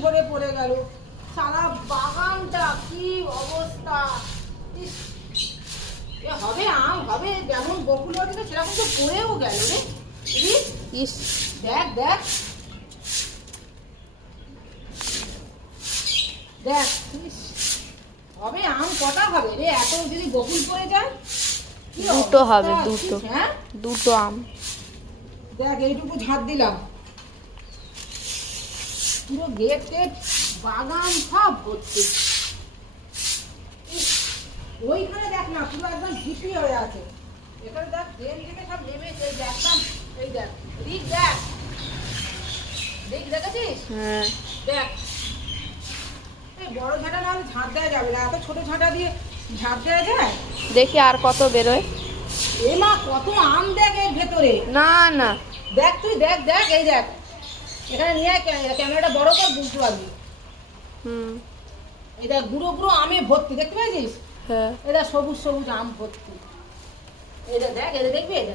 ঝরে পড়ে গেল, সারা বাগানটা কি অবস্থা। ইস, এ হবে আম হবে, যেমন বকুল হয়েছিল সেরকম তো পড়েও গেল রে। ইস, দেখ দেখ দেখ, ইস, হবে আম কটা হবে রে, এত যদি বকুল পড়ে যায়। কি দুটো অবস্থা, হবে, দুটো। ইস, হ্যাঁ দুটো আম। দেখ এইটুকু ঝাঁট দিলাম, পুরো গেট টেট বাগান সব ভর্তি। ইস, ওইখানে দেখ না পুরো একদম ঝিপি হয়ে আছে, এখানে দেখ ট্রেন থেকে সব নেমেছে, এই দেখলাম, এই দেখ দিক দেখ, দেখ দেখেছিস, হ্যাঁ, দেখ এই বড় ঝাঁটা না হলে ঝাঁট দেওয়া যাবে না, এত ছোট ঝাঁটা দিয়ে ঝাঁট দেওয়া যায়? দেখি আর কত বেরোয়। এ মা কত আম দেখ এর ভেতরে, না না, দেখ তুই দেখ দেখ, এই দেখ এখানে নিয়ে আয়, ক্যামেরাটা বড় কর, বুঝতে পারবি। হুম, এই দেখ গুঁড়ো গুঁড়ো আমে ভর্তি, দেখতে পেয়েছিস? হ্যাঁ। এটা সবুজ সবুজ আম ভর্তি, এটা দেখ, এটা দেখবি, এটা